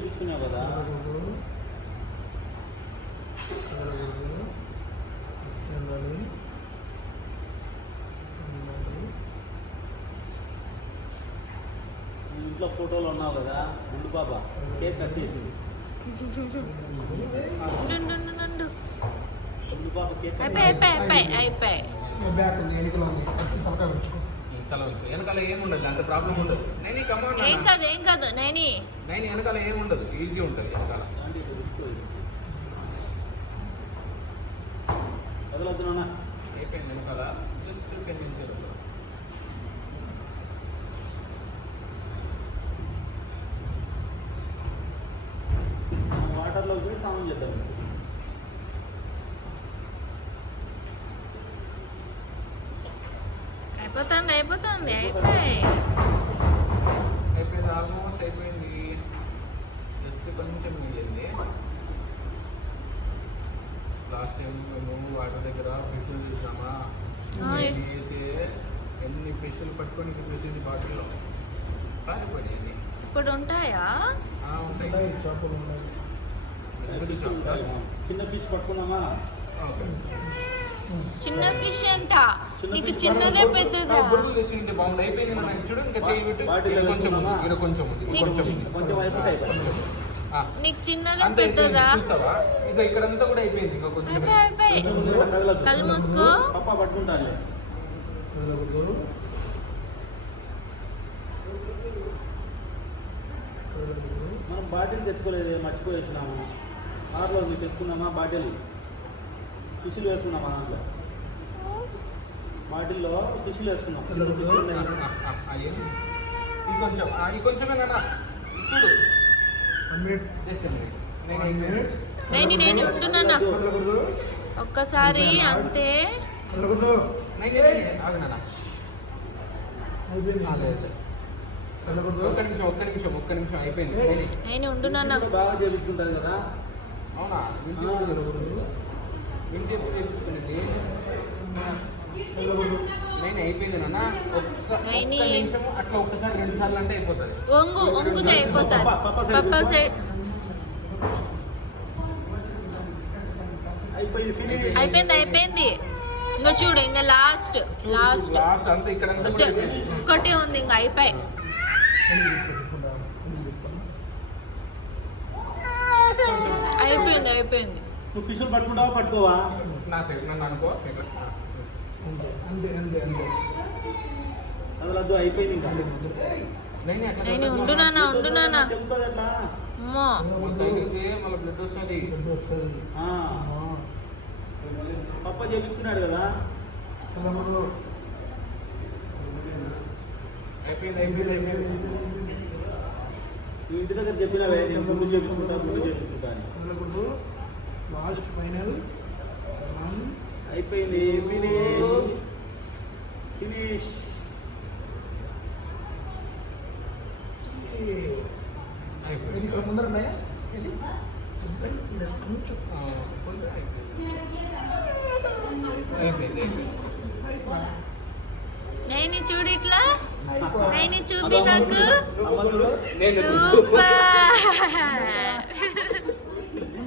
చేయించుకున్నావు కదా. ఇంట్లో ఫోటోలు ఉన్నావు కదా, ముందు పాప కేక్ కట్ చేసింది. ముందు పాప కేక్ వెనకాల ఏముండదు, అంత ప్రాబ్లం ఉండదు. ఏం కాదు నైని వెనకాల ఏముండదు, ఈజీ ఉంటుంది వెనకాల. వదలొద్దునా అయిపోయింది వెనకాల జస్ట్ 10 నిమిషాలు. వాటర్లో పోయి స్నానం చేద్దాం. అయిపోతుంది ఆల్మోస్ట్ అయిపోయింది. జస్ట్ కొంచెం మిగిలింది. లాస్ట్ టైం మేము వాటర్ దగ్గర ఫిషులు చూసామా, అయితే ఎన్ని ఫిషులు పట్టుకొని చూసేది బాటిల్లో పారిపోయింది. ఇప్పుడు ఉంటాయా? ఉంటాయి, చేపలు ఉన్నాయి. చిన్న ఫిష్ పట్టుకున్నామా? చిన్న ఫిష్ ఎంత? నీకు చిన్నదే పెద్దదా? బాగుంది, అయిపోయింది. మనం చూడు, ఇంకా చేయి పెట్టు. కొంచెం నీకు చిన్నదే పెద్దదా? ఇంకా ఇక్కడంతా కూడా అయిపోయింది. ఇంకా కొంచెం కళ్ళు మూసుకో. పప్ప పట్టుకుంటాను. మనం బాటిల్ తెచ్చుకోలేదు, మర్చిపోయి వచ్చినాము. కార్లో తెచ్చుకున్నామా బాటిల్? ఫిషులు వేసుకున్నామా? దాంట్లో బాటిల్లో ఫిషులు వేసుకున్నాం. కొంచెమేనా చూడు. నేను ఉంటున్నా ఒక్కసారి అంతే. ఒక్క నిమిషం అయిపోయింది. నేను ఉంటున్నా. బాగా చేయించుకుంటారు కదా. అవునా? చేయించుకునేది నేను అయిపోయింది నాన్న. అట్లా ఒక్కసారి 2 సార్లు అంటే అయిపోతుంది. ఒంగుతే అయిపోతుంది. పప్ప సైడ్ అయిపోయింది. ఇంకా చూడు, ఇంకా లాస్ట్ అంతా ఇక్కడ ఒకటి ఉంది, ఇంకా అయిపోయి. అయిపోయింది. నువ్వు ఫిషులు పట్టుకుంటావా పట్టుకోవా? నా సైడ్ నన్ను అనుకో. అదలద్దు, అయిపోయింది. ఇంకా నేను ఉండునా అమ్మో. మళ్ళీ బ్లడ్ వస్తుంది. పప్ప చేయించుకున్నాడు కదా. అయిపోయింది. నువ్వు ఇంటి దగ్గర చెప్పినావే, నేను ముందు చేయించుకుంటా లాస్ట్ ఫైనల్ అయిపోయింది. ఫినిష్. ఇక్కడ ముందర ఉన్నాయా? నేను చూడు ఇట్లా, నేను చూపి నాకు సూపర్.